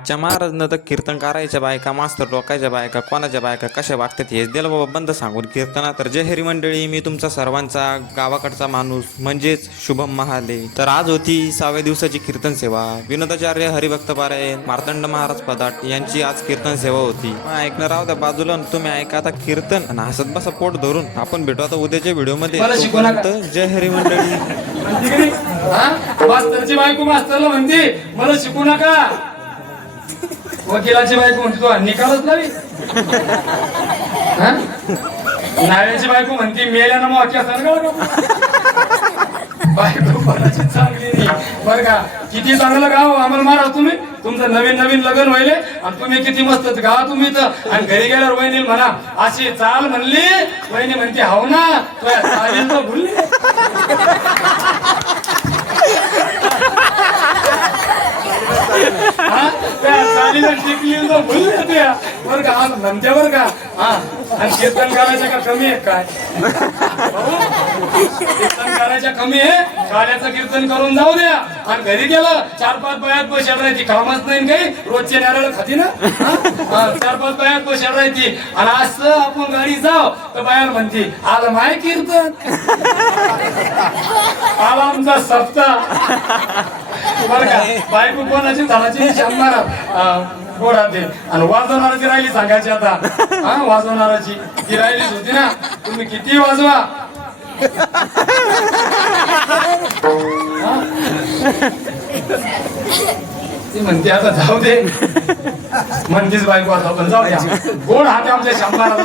आजच्या महाराजनं तर कीर्तन करायच्या बायका मास्तर लोकांच्या बायका कोणाच्या बायका कशा वागतात हेच दिलं बाबा बंद सांगून कीर्तना. तर जय हरी मंडळी मी तुमचा सर्वांचा गावाकडचा माणूस म्हणजेच शुभम महाले. तर आज होती सहाव्या दिवसाची कीर्तन सेवा. विनोदाचार्य हरिभक्त पारायण मार्तंड महाराज पदाट यांची आज कीर्तन सेवा होती. ऐकणं राहू द्या बाजूला तुम्ही ऐका आता कीर्तन. आणि हसत बसा पोट धरून. आपण भेटू आता उद्याच्या व्हिडिओमध्ये. जय हरी मंडळी? मास्तरची बायको मास्तरला म्हणते मला शिकू नका. वकिलाची बायको म्हणते तू निकालच लावी हा? नाळ्याची बायको म्हणते मेल्यानं मग अख्या बायको कोणाची चांगली नाही. बरं का? किती चांगलं गाव आम्हाला मारा तुम्ही. तुमचं नवीन नवीन लग्न व्हायले आणि तुम्ही किती मस्त गा तुम्ही तर आणि घरी गेल्यावर वहिनी म्हणा अशी चाल म्हणली. वहिनी म्हणते हाव ना तुझ्या चालील तर भुलली हा? त्या चालीला टिकली तर भुलली त्या बरं का आज म्हणते बरं का? हा. आणि कीर्तन करायचं का कमी आहे काय? हो? कीर्तन करायच्या कमी आहे काल्याचं कीर्तन करून जाऊ द्या. आणि घरी गेलं चार पाच बायात पैसे राहायची कामच नाही काही. रोजचे नारळ खाती ना? हा? हा, चार पाच बायात पैसे राहायची आणि असं आपण घरी जाव तर बायाला म्हणते आलं माय कीर्तन. आला आमचा सप्ताह. बरं का? बायको कोणाची झाडाची? शंभर. गोडा आणि वाजवणाराची राहिली सांगायची आता. हा वाजवणाराची. ती राहिलीच होती ना. तुम्ही किती वाजवा? ती म्हणते आता जाऊ दे. म्हणतेच बायको आता पण जाऊ द्या. गोड हात आमच्या शंभराला